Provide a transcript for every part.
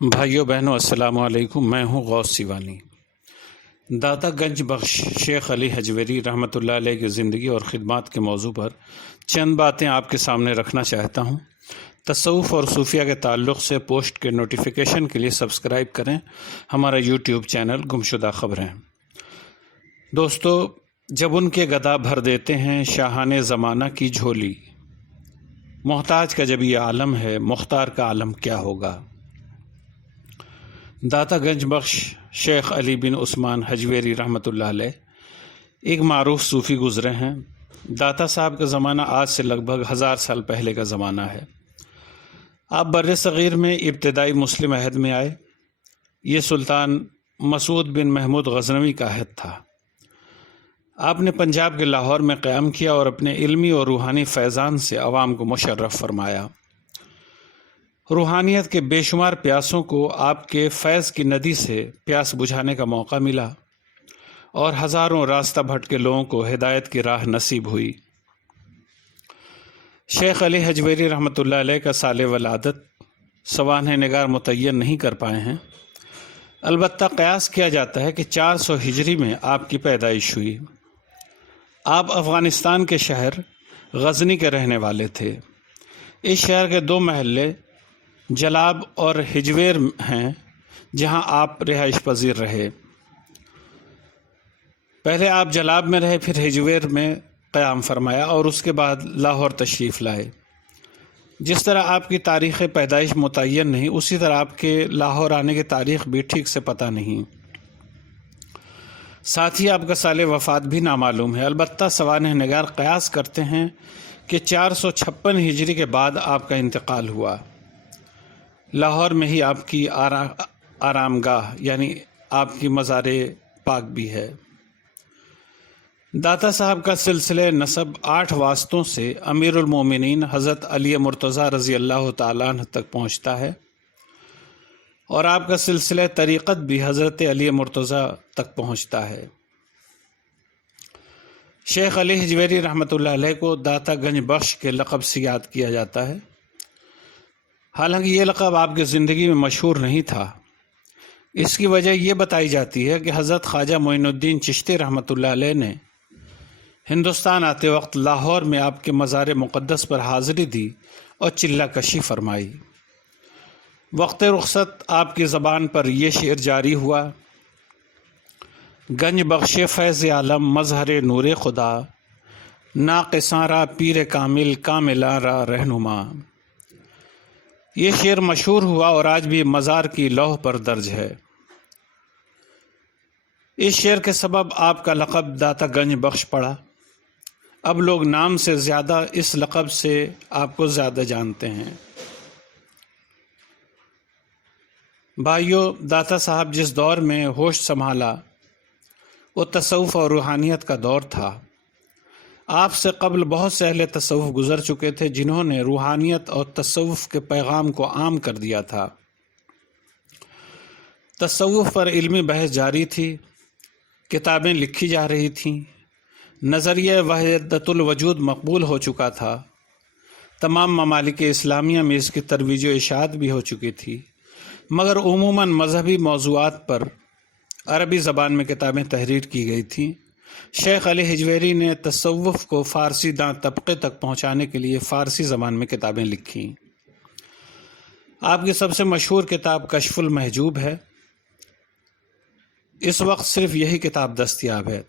بھائیوں بہنوں السلام علیکم۔ میں ہوں غوث سیوانی۔ داتا گنج بخش شیخ علی حجویری رحمۃ اللہ علیہ کی زندگی اور خدمات کے موضوع پر چند باتیں آپ کے سامنے رکھنا چاہتا ہوں۔ تصوف اور صوفیہ کے تعلق سے پوسٹ کے نوٹیفیکیشن کے لیے سبسکرائب کریں ہمارا یوٹیوب چینل گمشدہ خبریں۔ دوستو، جب ان کے گدا بھر دیتے ہیں شاہان زمانہ کی جھولی، محتاج کا جب یہ عالم ہے مختار کا عالم کیا ہوگا۔ داتا گنج بخش شیخ علی بن عثمان حجویری رحمۃ اللہ علیہ ایک معروف صوفی گزرے ہیں۔ داتا صاحب کا زمانہ آج سے لگ بھگ 1000 سال پہلے کا زمانہ ہے۔ آپ بر صغیر میں ابتدائی مسلم عہد میں آئے۔ یہ سلطان مسعود بن محمود غزنوی کا عہد تھا۔ آپ نے پنجاب کے لاہور میں قیام کیا اور اپنے علمی اور روحانی فیضان سے عوام کو مشرف فرمایا۔ روحانیت کے بے شمار پیاسوں کو آپ کے فیض کی ندی سے پیاس بجھانے کا موقع ملا اور ہزاروں راستہ بھٹکے لوگوں کو ہدایت کی راہ نصیب ہوئی۔ شیخ علی حجویری رحمۃ اللہ علیہ کا سال ولادت سوانح نگار متعین نہیں کر پائے ہیں، البتہ قیاس کیا جاتا ہے کہ 400 ہجری میں آپ کی پیدائش ہوئی۔ آپ افغانستان کے شہر غزنی کے رہنے والے تھے۔ اس شہر کے 2 محلے جلاب اور ہجویر ہیں جہاں آپ رہائش پذیر رہے۔ پہلے آپ جلاب میں رہے، پھر ہجویر میں قیام فرمایا اور اس کے بعد لاہور تشریف لائے۔ جس طرح آپ کی تاریخ پیدائش متعین نہیں، اسی طرح آپ کے لاہور آنے کی تاریخ بھی ٹھیک سے پتہ نہیں۔ ساتھ ہی آپ کا سال وفات بھی نامعلوم ہے، البتہ سوانح نگار قیاس کرتے ہیں کہ 456 ہجری کے بعد آپ کا انتقال ہوا۔ لاہور میں ہی آپ کی آرام گاہ یعنی آپ کی مزار پاک بھی ہے۔ داتا صاحب کا سلسلہ نسب 8 واسطوں سے امیر المومنین حضرت علی مرتضیٰ رضی اللہ تعالیٰ عنہ تک پہنچتا ہے، اور آپ کا سلسلہ طریقت بھی حضرت علی مرتضیٰ تک پہنچتا ہے۔ شیخ علی حجویری رحمۃ اللہ علیہ کو داتا گنج بخش کے لقب سے یاد کیا جاتا ہے۔ حالانکہ یہ لقب آپ کی زندگی میں مشہور نہیں تھا۔ اس کی وجہ یہ بتائی جاتی ہے کہ حضرت خواجہ معین الدین چشتی رحمۃ اللہ علیہ نے ہندوستان آتے وقت لاہور میں آپ کے مزار مقدس پر حاضری دی اور چلہ کشی فرمائی۔ وقت رخصت آپ کی زبان پر یہ شعر جاری ہوا: گنج بخش فیض عالم مظہر نور خدا، ناقصاں را پیر کامل کاملاں را رہنما۔ یہ شعر مشہور ہوا اور آج بھی مزار کی لوح پر درج ہے۔ اس شعر کے سبب آپ کا لقب داتا گنج بخش پڑا۔ اب لوگ نام سے زیادہ اس لقب سے آپ کو زیادہ جانتے ہیں۔ بھائیو، داتا صاحب جس دور میں ہوش سنبھالا وہ تصوف اور روحانیت کا دور تھا۔ آپ سے قبل بہت سے اہل تصوف گزر چکے تھے جنہوں نے روحانیت اور تصوف کے پیغام کو عام کر دیا تھا۔ تصوف پر علمی بحث جاری تھی، کتابیں لکھی جا رہی تھیں، نظریہ وحدت الوجود مقبول ہو چکا تھا، تمام ممالک اسلامیہ میں اس کی ترویج و اشاعت بھی ہو چکی تھی، مگر عموماً مذہبی موضوعات پر عربی زبان میں کتابیں تحریر کی گئی تھیں۔ شیخ علی حجویری نے تصوف کو فارسی داں طبقے تک پہنچانے کے لیے فارسی زبان میں کتابیں لکھیں۔ آپ کی سب سے مشہور کتاب کشف المحجوب ہے۔ اس وقت صرف یہی کتاب دستیاب ہے،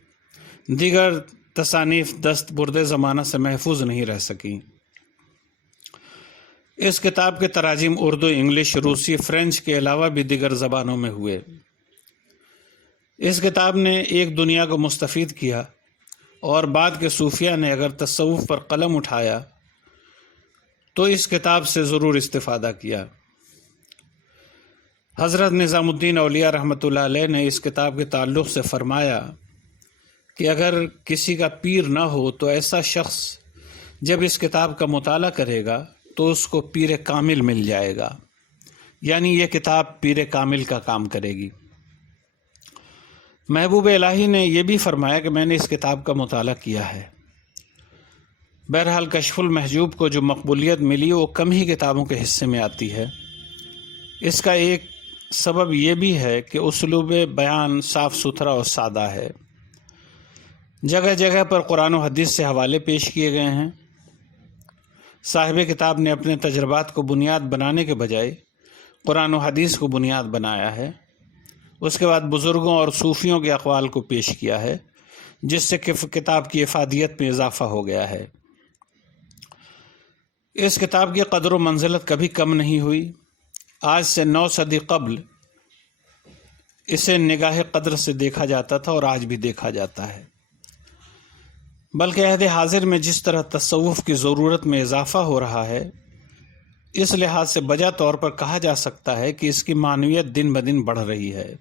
دیگر تصانیف دست برد زمانہ سے محفوظ نہیں رہ سکیں۔ اس کتاب کے تراجم اردو، انگلش، روسی، فرینچ کے علاوہ بھی دیگر زبانوں میں ہوئے۔ اس کتاب نے ایک دنیا کو مستفید کیا، اور بعد کے صوفیہ نے اگر تصوف پر قلم اٹھایا تو اس کتاب سے ضرور استفادہ کیا۔ حضرت نظام الدین اولیاء رحمۃ اللہ علیہ نے اس کتاب کے تعلق سے فرمایا کہ اگر کسی کا پیر نہ ہو تو ایسا شخص جب اس کتاب کا مطالعہ کرے گا تو اس کو پیر کامل مل جائے گا، یعنی یہ کتاب پیر کامل کا کام کرے گی۔ محبوب الہی نے یہ بھی فرمایا کہ میں نے اس کتاب کا مطالعہ کیا ہے۔ بہرحال کشف المحجوب کو جو مقبولیت ملی وہ کم ہی کتابوں کے حصے میں آتی ہے۔ اس کا ایک سبب یہ بھی ہے کہ اسلوب بیان صاف ستھرا اور سادہ ہے۔ جگہ جگہ پر قرآن و حدیث سے حوالے پیش کیے گئے ہیں۔ صاحب کتاب نے اپنے تجربات کو بنیاد بنانے کے بجائے قرآن و حدیث کو بنیاد بنایا ہے۔ اس کے بعد بزرگوں اور صوفیوں کے اقوال کو پیش کیا ہے، جس سے کتاب کی افادیت میں اضافہ ہو گیا ہے۔ اس کتاب کی قدر و منزلت کبھی کم نہیں ہوئی۔ آج سے 9 صدی قبل اسے نگاہ قدر سے دیکھا جاتا تھا اور آج بھی دیکھا جاتا ہے، بلکہ عہد حاضر میں جس طرح تصوف کی ضرورت میں اضافہ ہو رہا ہے، اس لحاظ سے بجا طور پر کہا جا سکتا ہے کہ اس کی معنویت دن بدن بڑھ رہی ہے۔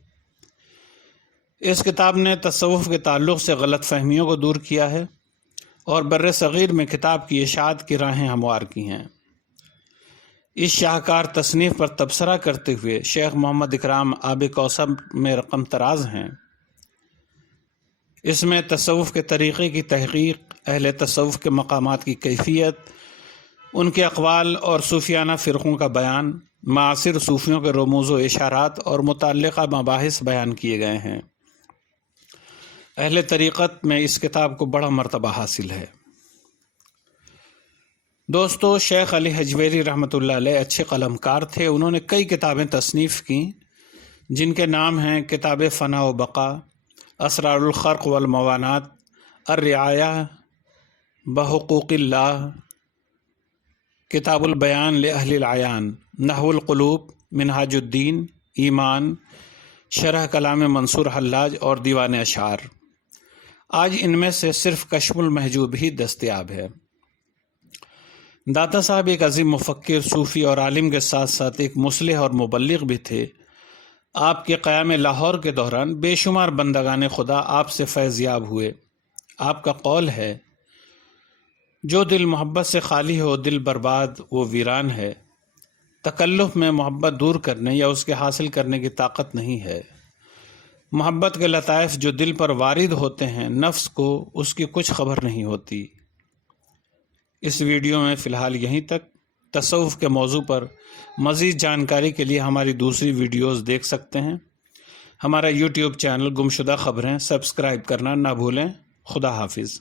اس کتاب نے تصوف کے تعلق سے غلط فہمیوں کو دور کیا ہے اور بر صغیر میں کتاب کی اشاعت کی راہیں ہموار کی ہیں۔ اس شاہکار تصنیف پر تبصرہ کرتے ہوئے شیخ محمد اکرام آب کوثر میں رقم تراز ہیں۔ اس میں تصوف کے طریقے کی تحقیق، اہل تصوف کے مقامات کی کیفیت، ان کے اقوال اور صوفیانہ فرقوں کا بیان، معاصر صوفیوں کے رموز و اشارات اور متعلقہ مباحث بیان کیے گئے ہیں۔ اہل طریقت میں اس کتاب کو بڑا مرتبہ حاصل ہے۔ دوستو، شیخ علی حجویری رحمۃ اللہ علیہ اچھے قلم کار تھے۔ انہوں نے کئی کتابیں تصنیف کیں، جن کے نام ہیں کتاب فنا و بقا، اسرار الخرق والموانات، الرعایہ بحقوق اللہ، کتاب البیان لأہل العیان، نحو القلوب، منہاج الدین، ایمان، شرح کلام منصور حلاج اور دیوان اشعار۔ آج ان میں سے صرف کشف المحجوب ہی دستیاب ہے۔ داتا صاحب ایک عظیم مفکر، صوفی اور عالم کے ساتھ ساتھ ایک مصلح اور مبلغ بھی تھے۔ آپ کے قیام لاہور کے دوران بے شمار بندگان خدا آپ سے فیض یاب ہوئے۔ آپ کا قول ہے، جو دل محبت سے خالی ہو دل برباد وہ ویران ہے۔ تکلف میں محبت دور کرنے یا اس کے حاصل کرنے کی طاقت نہیں ہے۔ محبت کے لطائف جو دل پر وارد ہوتے ہیں، نفس کو اس کی کچھ خبر نہیں ہوتی۔ اس ویڈیو میں فی الحال یہیں تک۔ تصوف کے موضوع پر مزید جانکاری کے لیے ہماری دوسری ویڈیوز دیکھ سکتے ہیں۔ ہمارا یوٹیوب چینل گمشدہ خبریں سبسکرائب کرنا نہ بھولیں۔ خدا حافظ۔